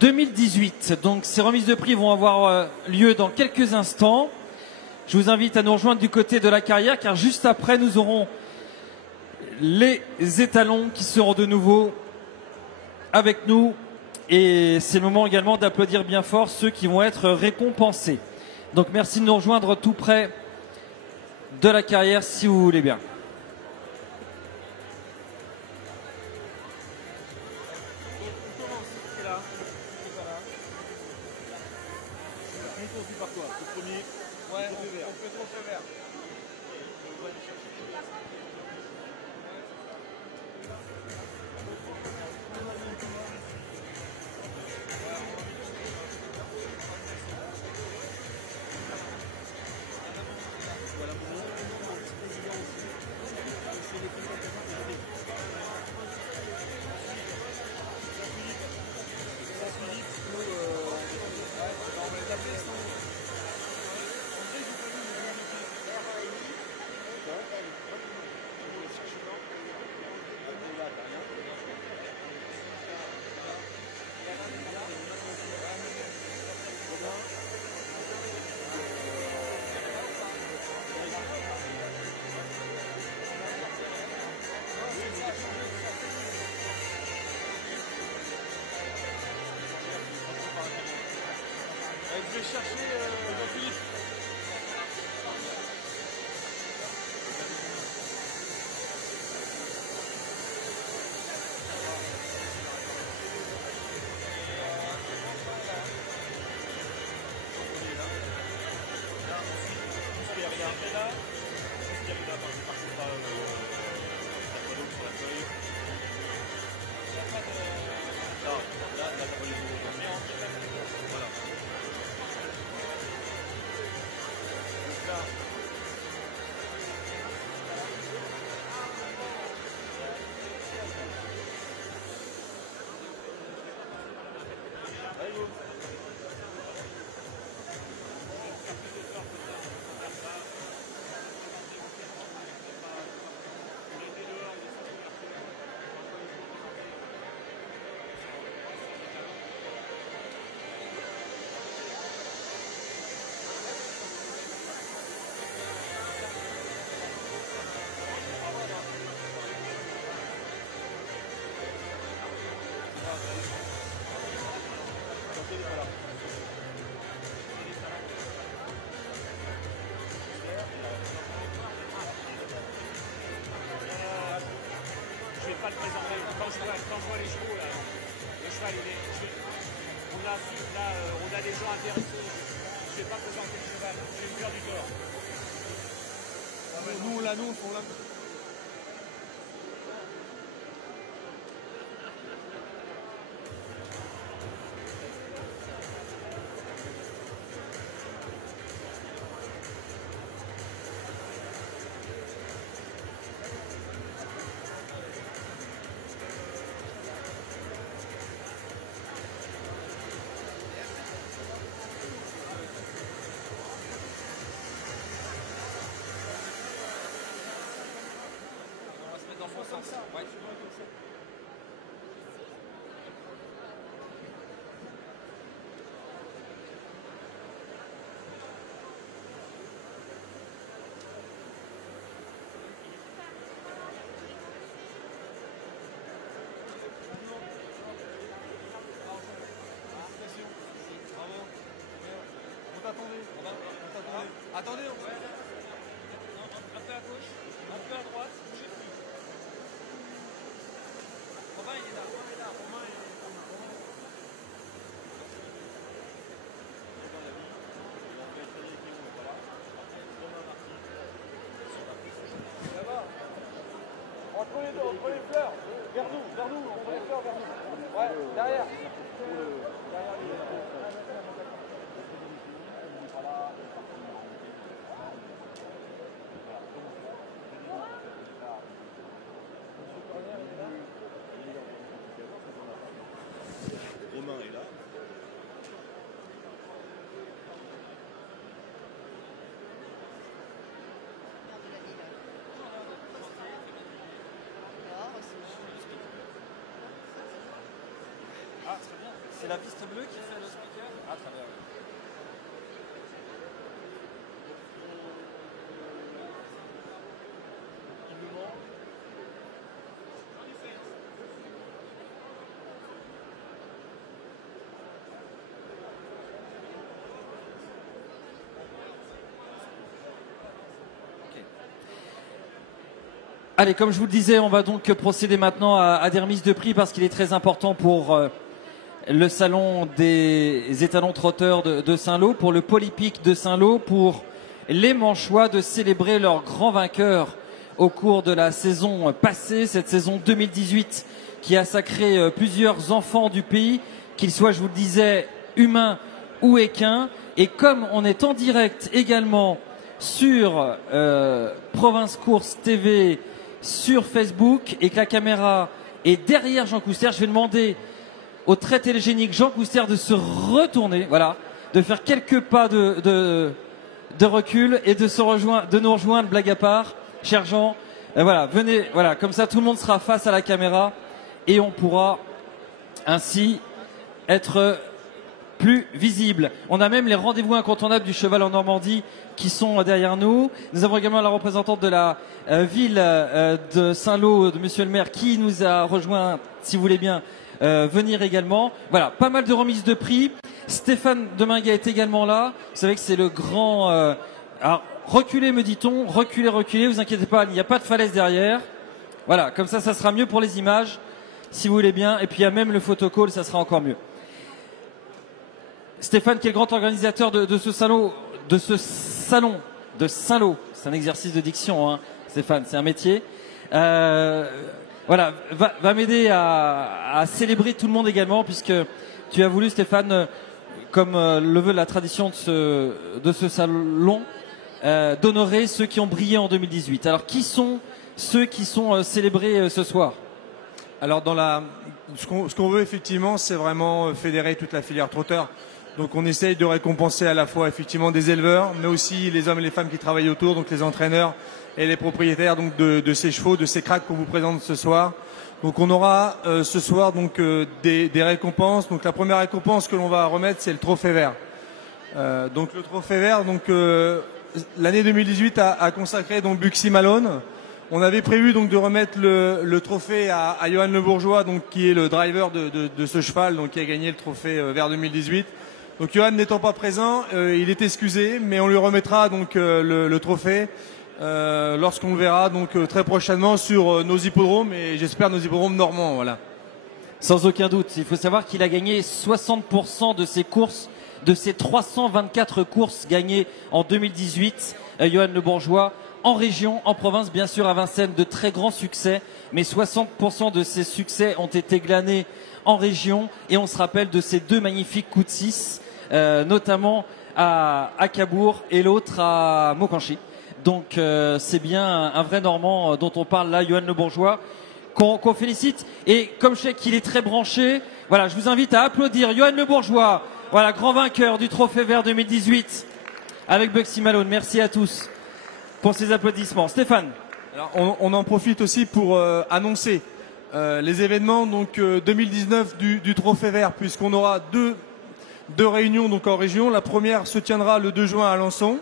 2018. Donc ces remises de prix vont avoir lieu dans quelques instants. Je vous invite à nous rejoindre du côté de la carrière car juste après nous aurons les étalons qui seront de nouveau avec nous. Et c'est le moment également d'applaudir bien fort ceux qui vont être récompensés. Donc merci de nous rejoindre tout près de la carrière si vous voulez bien. Je vais chercher Jean-Philippe. Pas le présenter. Quand je vois les chevaux, là, le cheval, on a des gens intéressés. Je ne vais pas présenter le cheval, je vais me faire du tort. Nous, on l'annonce, on l'annonce. Ouais. Attendez, on va... Un peu à gauche, un peu à droite, bougez plus. Romain, il est là, Romain est là. Ça va. Entre les fleurs, vers nous, entre les fleurs, vers nous. Ouais, derrière. Romain est là. Ah, C'est la piste bleue qui fait le speaker? Ah, très bien. Allez, comme je vous le disais, on va donc procéder maintenant à des remises de prix parce qu'il est très important pour le salon des étalons trotteurs de Saint-Lô, pour le Polypique de Saint-Lô, pour les Manchois de célébrer leur grand vainqueur au cours de la saison passée, cette saison 2018 qui a sacré plusieurs enfants du pays, qu'ils soient, je vous le disais, humains ou équins. Et comme on est en direct également sur Province Course TV, sur Facebook, et que la caméra est derrière Jean Couster, je vais demander au très télégénique Jean Couster de se retourner, voilà, de faire quelques pas de recul et de nous rejoindre, blague à part, cher Jean. Voilà, venez, voilà, comme ça tout le monde sera face à la caméra et on pourra ainsi être plus visible. On a même les rendez-vous incontournables du cheval en Normandie qui sont derrière nous. Nous avons également la représentante de la ville de Saint-Lô, de Monsieur le maire, qui nous a rejoint, si vous voulez bien, venir également. Voilà, pas mal de remises de prix. Stéphane Deminguet est également là. Vous savez que c'est le grand... alors, reculez, me dit-on. Reculez, reculez. Vous inquiétez pas, il n'y a pas de falaise derrière. Voilà, comme ça sera mieux pour les images, si vous voulez bien. Et puis il y a même le photocall, ça sera encore mieux. Stéphane, qui est le grand organisateur de ce salon de Saint-Lô. C'est un exercice de diction, hein, Stéphane, c'est un métier. Voilà, va m'aider à célébrer tout le monde également, puisque tu as voulu, Stéphane, comme le veut la tradition de ce salon, d'honorer ceux qui ont brillé en 2018. Alors, qui sont ceux qui sont célébrés ce soir? Alors, ce qu'on veut effectivement, c'est vraiment fédérer toute la filière trotteur. Donc on essaye de récompenser à la fois effectivement des éleveurs, mais aussi les hommes et les femmes qui travaillent autour, donc les entraîneurs et les propriétaires donc de ces chevaux, de ces cracks qu'on vous présente ce soir. Donc on aura ce soir donc des récompenses. Donc la première récompense que l'on va remettre, c'est le trophée vert. Donc le trophée vert, donc l'année 2018 a consacré donc Buxy Malone. On avait prévu donc de remettre le trophée à Johan Le Bourgeois, donc qui est le driver de ce cheval, donc qui a gagné le trophée vert 2018. Donc Johan n'étant pas présent, il est excusé, mais on lui remettra donc le trophée lorsqu'on le verra donc très prochainement sur nos hippodromes, et j'espère nos hippodromes normands, voilà. Sans aucun doute. Il faut savoir qu'il a gagné 60% de ses courses, de ses 324 courses gagnées en 2018, Johan Le Bourgeois, en région, en province, bien sûr à Vincennes, de très grands succès, mais 60% de ces succès ont été glanés en région, et on se rappelle de ces deux magnifiques coups de 6, notamment à Cabourg et l'autre à Maucanchy. Donc c'est bien un vrai Normand dont on parle là, Johan Le Bourgeois, qu'on félicite. Et comme je sais qu'il est très branché, voilà, je vous invite à applaudir Johan Le Bourgeois, voilà, grand vainqueur du Trophée Vert 2018 avec Buxy Malone. Merci à tous pour ces applaudissements. Stéphane. Alors, on en profite aussi pour annoncer les événements donc 2019 du Trophée Vert, puisqu'on aura deux réunions donc en région. La première se tiendra le 2 juin à Alençon,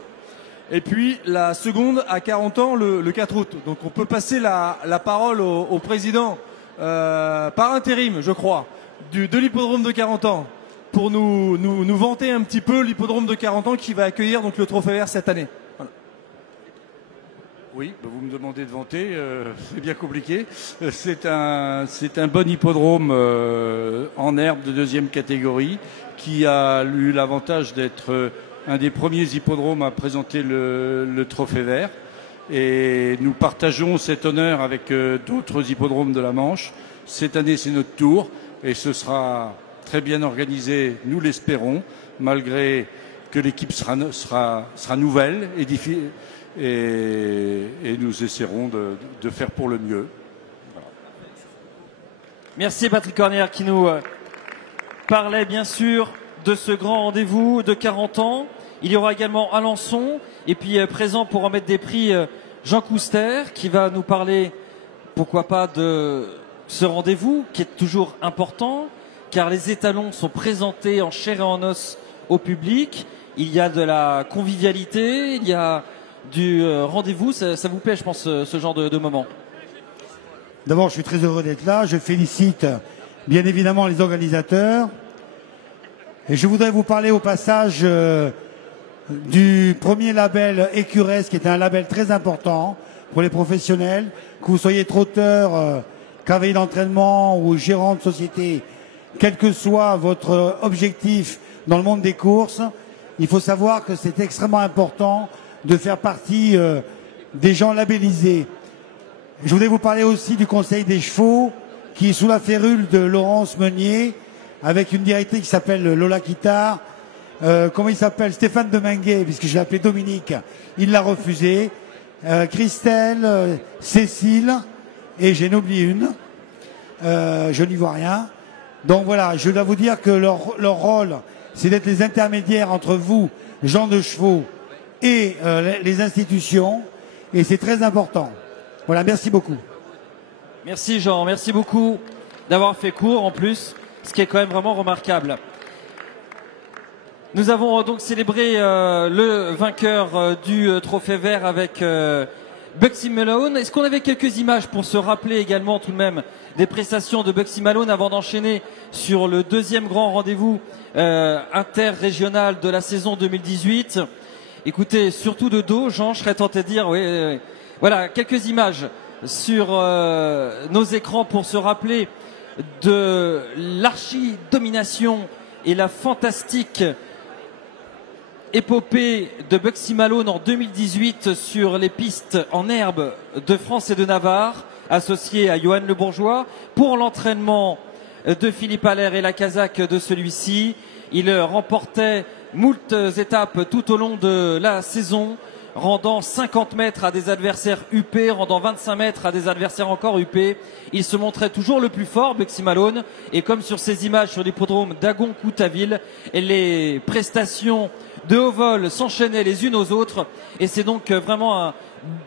et puis la seconde à 40 ans le 4 août. Donc on peut passer la parole au président par intérim, je crois, de l'hippodrome de 40 ans, pour nous vanter un petit peu l'hippodrome de 40 ans qui va accueillir donc le Trophée Vert cette année. Voilà. Oui, vous me demandez de vanter, c'est bien compliqué. C'est un bon hippodrome en herbe de deuxième catégorie qui a eu l'avantage d'être un des premiers hippodromes à présenter le Trophée Vert. Et nous partageons cet honneur avec d'autres hippodromes de la Manche. Cette année, c'est notre tour et ce sera très bien organisé, nous l'espérons, malgré que l'équipe sera nouvelle et nous essaierons de faire pour le mieux. Voilà. Merci Patrick Cornière qui nous parlait bien sûr de ce grand rendez-vous de 40 ans. Il y aura également Alençon et puis présent pour remettre des prix Jean Couster qui va nous parler, pourquoi pas, de ce rendez-vous qui est toujours important, car les étalons sont présentés en chair et en os au public. Il y a de la convivialité, il y a du rendez-vous. Ça vous plaît, je pense, ce genre de moment? D'abord, je suis très heureux d'être là. Je félicite bien évidemment les organisateurs. Et je voudrais vous parler au passage du premier label Écuresse, qui est un label très important pour les professionnels. Que vous soyez trotteur, cavalier d'entraînement ou gérant de société, quel que soit votre objectif dans le monde des courses, il faut savoir que c'est extrêmement important de faire partie des gens labellisés. Je voulais vous parler aussi du Conseil des chevaux, qui est sous la férule de Laurence Meunier, avec une directrice qui s'appelle Lola Guittard. Comment il s'appelle? Stéphane Deminguet, puisque je l'ai appelé Dominique. Il l'a refusé. Christelle, Cécile, et j'en oublie une. Je n'y vois rien. Donc voilà, je dois vous dire que leur rôle, c'est d'être les intermédiaires entre vous, gens de chevaux, et les institutions. Et c'est très important. Voilà, merci beaucoup. Merci Jean, merci beaucoup d'avoir fait court en plus, ce qui est quand même vraiment remarquable. Nous avons donc célébré le vainqueur du trophée vert avec Bugsy Malone. Est-ce qu'on avait quelques images pour se rappeler également tout de même des prestations de Bugsy Malone avant d'enchaîner sur le deuxième grand rendez-vous interrégional de la saison 2018? Écoutez, surtout de dos, Jean, je serais tenté de dire, oui. Voilà, quelques images sur nos écrans pour se rappeler de l'archi-domination et la fantastique épopée de Bugsy Malone en 2018 sur les pistes en herbe de France et de Navarre, associé à Johan Le Bourgeois, pour l'entraînement de Philippe Allaire et la casaque de celui-ci. Il remportait moult étapes tout au long de la saison, rendant 50 mètres à des adversaires huppés, rendant 25 mètres à des adversaires encore huppés. Il se montrait toujours le plus fort, Bugsy Malone, et comme sur ces images sur l'hippodrome d'Agon-Coutaville, les prestations de haut vol s'enchaînaient les unes aux autres, et c'est donc vraiment un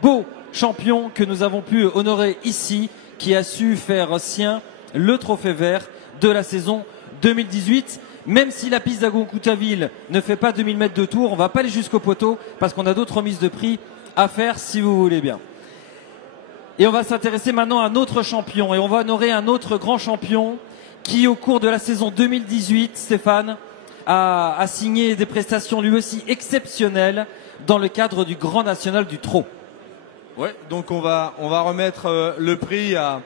beau champion que nous avons pu honorer ici, qui a su faire sien le trophée vert de la saison 2018. Même si la piste d'Agon-Coutaville ne fait pas 2000 mètres de tour, on ne va pas aller jusqu'au poteau parce qu'on a d'autres remises de prix à faire si vous voulez bien. Et on va s'intéresser maintenant à un autre champion et on va honorer un autre grand champion qui, au cours de la saison 2018, Stéphane, a signé des prestations lui aussi exceptionnelles dans le cadre du Grand National du Trot. Ouais, donc on va remettre le prix à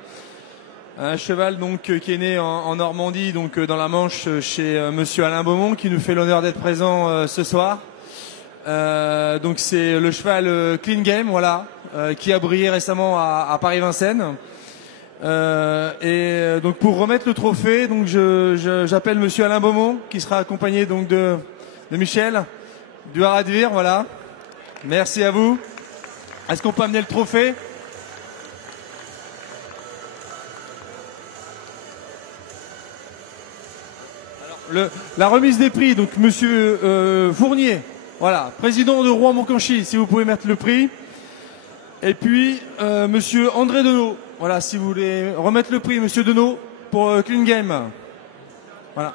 un cheval donc qui est né en Normandie, donc dans la Manche, chez Monsieur Alain Beaumont, qui nous fait l'honneur d'être présent ce soir. Donc c'est le cheval Clean Game, voilà, qui a brillé récemment à Paris-Vincennes. Et donc pour remettre le trophée, donc j'appelle Monsieur Alain Beaumont, qui sera accompagné donc de Michel du Haradvir, voilà. Merci à vous. Est-ce qu'on peut amener le trophée? La remise des prix, donc Monsieur Fournier, voilà, président de Rouen-Monconchi, si vous pouvez mettre le prix. Et puis Monsieur André Denot, voilà, si vous voulez remettre le prix, Monsieur Denot, pour Clean Game. Voilà.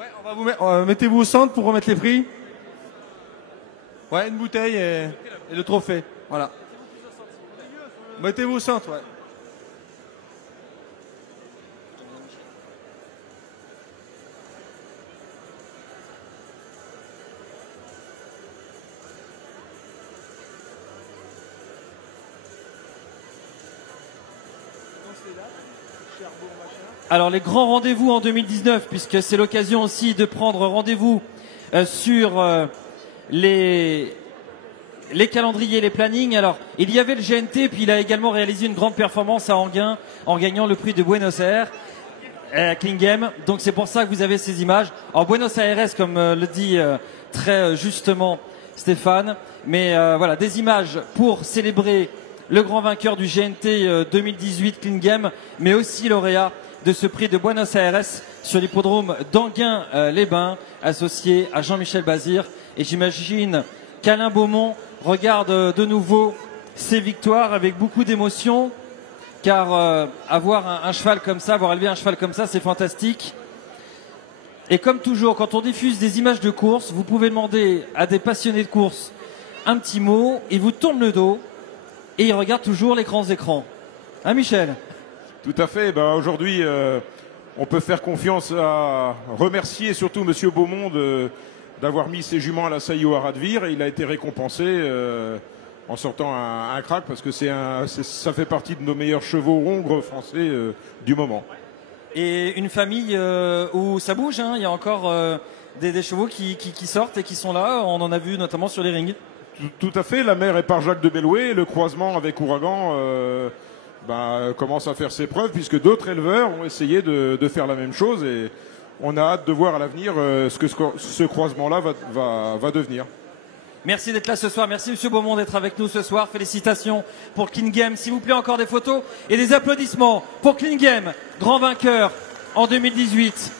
Ouais, on va vous mettre, mettez-vous au centre pour remettre les prix. Ouais, une bouteille et le trophée, voilà. Mettez-vous au centre, ouais. Alors les grands rendez-vous en 2019, puisque c'est l'occasion aussi de prendre rendez-vous sur les calendriers, les plannings. Alors il y avait le GNT, puis il a également réalisé une grande performance à Enghien en gagnant le prix de Buenos Aires à Clean Game. Donc c'est pour ça que vous avez ces images. En Buenos Aires, comme le dit très justement Stéphane. Mais voilà, des images pour célébrer le grand vainqueur du GNT 2018 Clean Game, mais aussi lauréat de ce prix de Buenos Aires sur l'hippodrome d'Enghien-les-Bains, associé à Jean-Michel Bazir. Et j'imagine qu'Alain Beaumont regarde de nouveau ces victoires avec beaucoup d'émotion, car avoir un cheval comme ça, avoir élevé un cheval comme ça, c'est fantastique. Et comme toujours, quand on diffuse des images de course, vous pouvez demander à des passionnés de course un petit mot, ils vous tournent le dos et ils regardent toujours les grands écrans. Hein, Michel? Tout à fait. Ben, aujourd'hui, on peut faire confiance à remercier surtout Monsieur Beaumont d'avoir mis ses juments à la Saillo à Radvire. Et il a été récompensé en sortant un crack parce que ça fait partie de nos meilleurs chevaux hongres français du moment. Et une famille où ça bouge, hein. Il y a encore des chevaux qui sortent et qui sont là. On en a vu notamment sur les rings. Tout à fait. La mère est par Jacques de Bellouet. Le croisement avec Ouragan commence à faire ses preuves puisque d'autres éleveurs ont essayé de faire la même chose. Et on a hâte de voir à l'avenir ce que ce croisement-là va devenir. Merci d'être là ce soir. Merci Monsieur Beaumont d'être avec nous ce soir. Félicitations pour Clean Game. S'il vous plaît, encore des photos et des applaudissements pour Clean Game, grand vainqueur en 2018.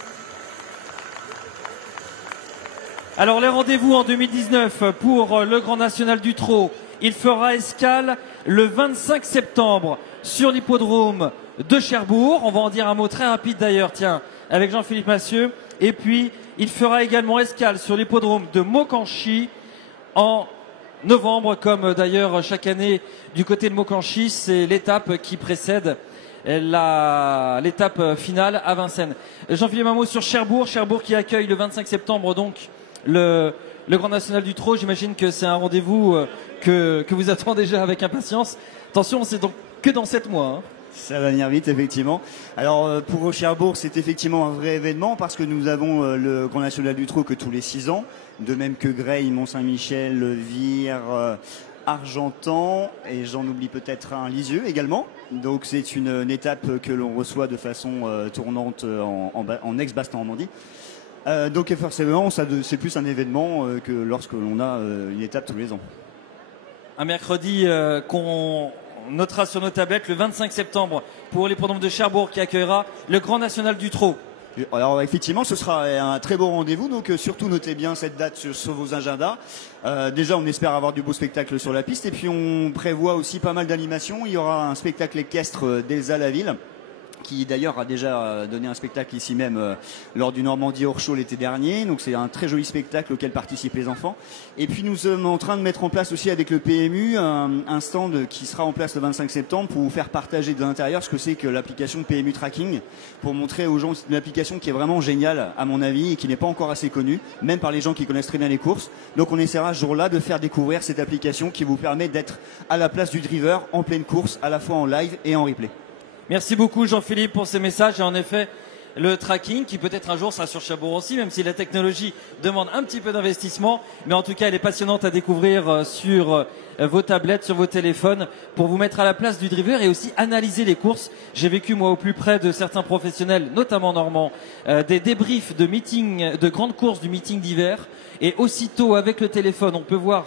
Alors les rendez-vous en 2019 pour le Grand National du Trot. Il fera escale le 25 septembre sur l'hippodrome de Cherbourg. On va en dire un mot très rapide d'ailleurs, tiens, avec Jean-Philippe Massieu. Et puis, il fera également escale sur l'hippodrome de Mokanchy en novembre, comme d'ailleurs chaque année du côté de Mokanchy, c'est l'étape qui précède l'étape finale à Vincennes. Jean-Philippe, un mot sur Cherbourg qui accueille le 25 septembre donc le Grand National du Trot. J'imagine que c'est un rendez-vous que vous attendez déjà avec impatience. Attention, c'est donc que dans 7 mois. Hein. Ça va venir vite, effectivement. Alors, pour Cherbourg, c'est effectivement un vrai événement parce que nous avons le Grand National du Trot que tous les 6 ans, de même que Greil, Mont-Saint-Michel, Vire, Argentan, et j'en oublie peut-être un, Lisieux également. Donc, c'est une étape que l'on reçoit de façon tournante en ex-Basse-Normandie. Donc, forcément, c'est plus un événement que lorsque l'on a une étape tous les ans. Un mercredi qu'on notera sur nos tablettes le 25 septembre pour l'hippodrome de Cherbourg qui accueillera le Grand National du Trot. Alors effectivement, ce sera un très beau rendez-vous, donc surtout notez bien cette date sur vos agendas. Déjà, on espère avoir du beau spectacle sur la piste et puis on prévoit aussi pas mal d'animations. Il y aura un spectacle équestre d'Elsa Laville, qui d'ailleurs a déjà donné un spectacle ici même lors du Normandie Horse Show l'été dernier. Donc c'est un très joli spectacle auquel participent les enfants. Et puis nous sommes en train de mettre en place aussi avec le PMU un stand qui sera en place le 25 septembre pour vous faire partager de l'intérieur ce que c'est que l'application PMU Tracking, pour montrer aux gens, c'est une application qui est vraiment géniale à mon avis et qui n'est pas encore assez connue, même par les gens qui connaissent très bien les courses. Donc on essaiera ce jour-là de faire découvrir cette application qui vous permet d'être à la place du driver en pleine course, à la fois en live et en replay. Merci beaucoup Jean-Philippe pour ces messages et en effet le tracking qui peut-être un jour sera sur Cherbourg aussi, même si la technologie demande un petit peu d'investissement, mais en tout cas elle est passionnante à découvrir sur vos tablettes, sur vos téléphones pour vous mettre à la place du driver et aussi analyser les courses. J'ai vécu moi au plus près de certains professionnels, notamment normands, des débriefs de meetings, de grandes courses du meeting d'hiver et aussitôt avec le téléphone on peut voir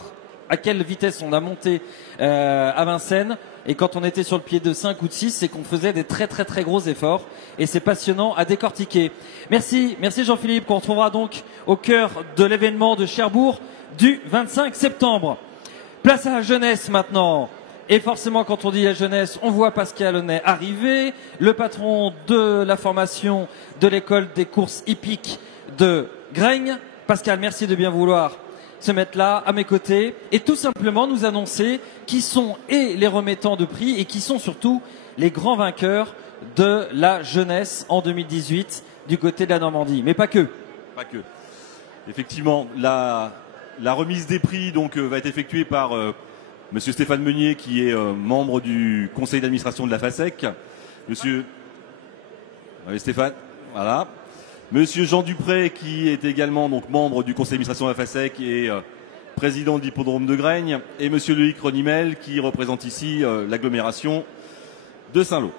à quelle vitesse on a monté à Vincennes. Et quand on était sur le pied de 5 ou de 6, c'est qu'on faisait des très très très gros efforts. Et c'est passionnant à décortiquer. Merci Jean-Philippe, qu'on retrouvera donc au cœur de l'événement de Cherbourg du 25 septembre. Place à la jeunesse maintenant. Et forcément, quand on dit la jeunesse, on voit Pascal Honnet arriver, le patron de la formation de l'école des courses hippiques de Graigne. Pascal, merci de bien vouloir se mettre là à mes côtés et tout simplement nous annoncer qui sont les remettants de prix et qui sont surtout les grands vainqueurs de la jeunesse en 2018 du côté de la Normandie, mais pas que. Pas que. Effectivement, la remise des prix donc va être effectuée par Monsieur Stéphane Meunier qui est membre du conseil d'administration de la FASEC. Monsieur Stéphane, voilà. Monsieur Jean Dupré, qui est également donc membre du conseil d'administration de la FASEC et président de l'hippodrome de Graigne, et Monsieur Loïc Ronimel, qui représente ici l'agglomération de Saint-Lô.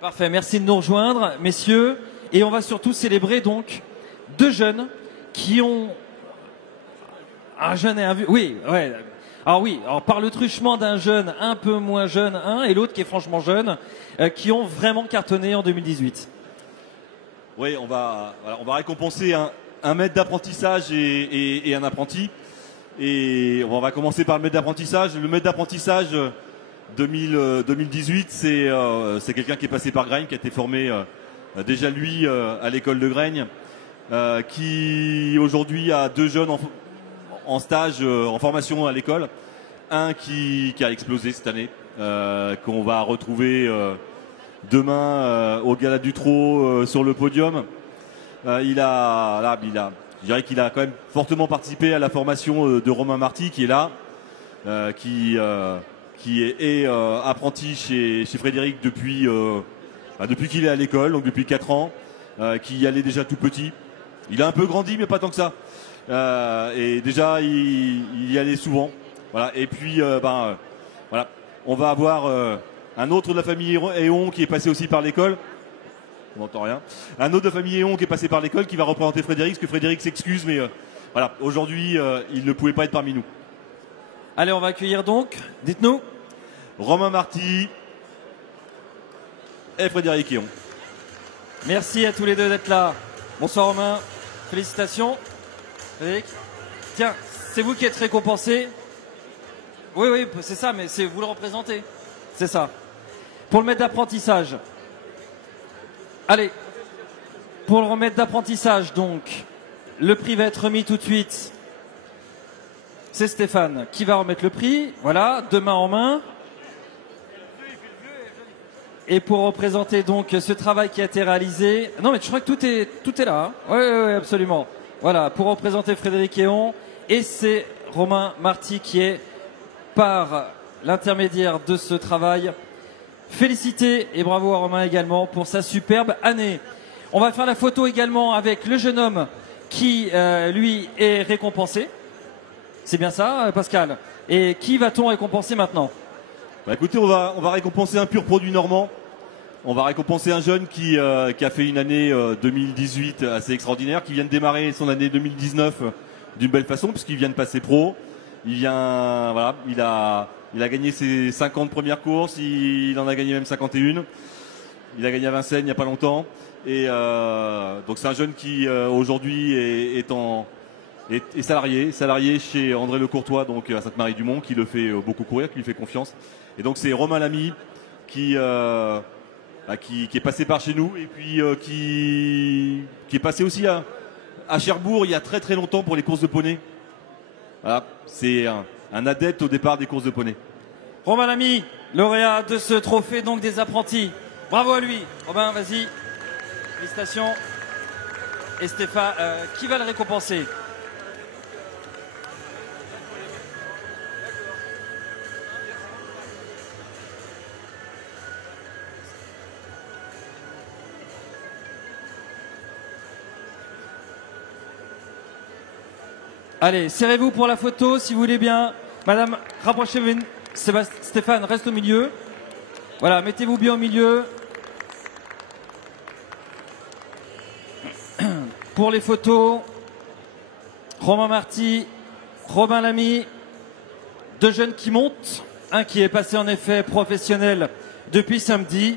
Parfait, merci de nous rejoindre, messieurs. Et on va surtout célébrer donc 2 jeunes qui ont un jeune et un vieux. Oui, ouais. Alors par le truchement d'un jeune un peu moins jeune, et l'autre qui est franchement jeune, qui ont vraiment cartonné en 2018. Oui, on va récompenser un maître d'apprentissage et un apprenti. Et on va commencer par le maître d'apprentissage. Le maître d'apprentissage 2018, c'est quelqu'un qui est passé par Graigne, qui a été formé déjà lui à l'école de Graigne, qui aujourd'hui a 2 jeunes en stage, en formation à l'école. Un qui a explosé cette année, qu'on va retrouver demain au Gala du Trot sur le podium. Je dirais qu'il a quand même fortement participé à la formation de Romain Marty, qui est là, qui est apprenti chez Frédéric depuis qu'il est à l'école, donc depuis 4 ans, qui y allait déjà tout petit. Il a un peu grandi, mais pas tant que ça. Et déjà, il y allait souvent. Voilà. Et puis, voilà, on va avoir un autre de la famille Héon qui est passé aussi par l'école. On n'entend rien. Un autre de la famille Héon qui est passé par l'école, qui va représenter Frédéric, parce que Frédéric s'excuse, mais voilà, aujourd'hui, il ne pouvait pas être parmi nous. Allez, on va accueillir donc, dites-nous. Romain Marty et Frédéric Héon. Merci à tous les deux d'être là. Bonsoir Romain, félicitations. Frédéric, tiens, c'est vous qui êtes récompensé. Oui, c'est ça, mais c'est vous le représentez. C'est ça. Pour le maître d'apprentissage. Allez, pour le remettre d'apprentissage, donc, le prix va être remis tout de suite. C'est Stéphane qui va remettre le prix. Voilà, de main en main. Et pour représenter donc ce travail qui a été réalisé. Non, mais je crois que tout est là. Hein. Oui, absolument. Voilà, pour représenter Frédéric Héon. Et c'est Romain Marty qui est par l'intermédiaire de ce travail. Félicité et bravo à Romain également pour sa superbe année. On va faire la photo également avec le jeune homme qui, lui, est récompensé. C'est bien ça, Pascal? Et qui va-t-on récompenser maintenant? Bah écoutez, on va récompenser un pur produit normand. On va récompenser un jeune qui a fait une année 2018 assez extraordinaire, qui vient de démarrer son année 2019 d'une belle façon, puisqu'il vient de passer pro. Il a gagné ses 50 premières courses, il en a gagné même 51. Il a gagné à Vincennes il n'y a pas longtemps. Et donc c'est un jeune qui aujourd'hui est salarié chez André Le Courtois, donc à Sainte-Marie-du-Mont, qui le fait beaucoup courir, qui lui fait confiance. Et donc c'est Romain Lamy qui est passé par chez nous et puis qui est passé aussi à Cherbourg il y a très très longtemps pour les courses de poney. Voilà, c'est un adepte au départ des courses de poney. Romain Lamy, lauréat de ce trophée donc des apprentis. Bravo à lui. Romain, vas-y. Félicitations. Et Stéphane, qui va le récompenser? Allez, serrez-vous pour la photo si vous voulez bien. Madame, rapprochez-vous. Stéphane, reste au milieu. Voilà, mettez-vous bien au milieu. Pour les photos, Romain Marty, Romain Lamy, 2 jeunes qui montent. Un qui est passé en effet professionnel depuis samedi.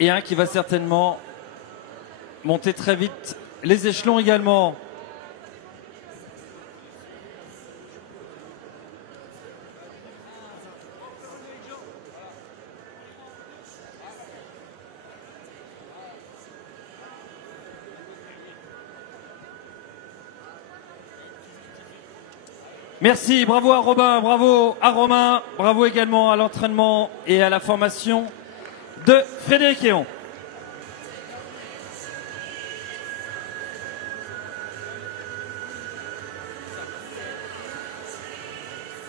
Et un qui va certainement monter très vite les échelons également. Merci, bravo à Robin, bravo à Romain, bravo également à l'entraînement et à la formation de Frédéric Héon.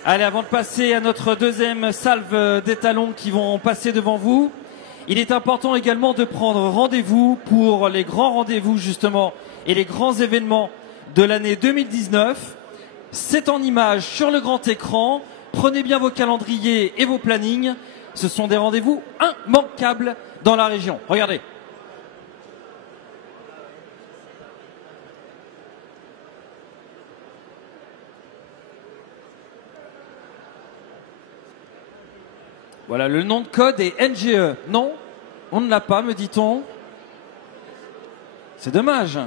Allez, avant de passer à notre deuxième salve d'étalons qui vont passer devant vous, il est important également de prendre rendez-vous pour les grands rendez-vous justement et les grands événements de l'année 2019. C'est en images sur le grand écran. Prenez bien vos calendriers et vos plannings. Ce sont des rendez-vous immanquables dans la région. Regardez. Voilà, le nom de code est NGE. Non, on ne l'a pas, me dit-on. C'est dommage.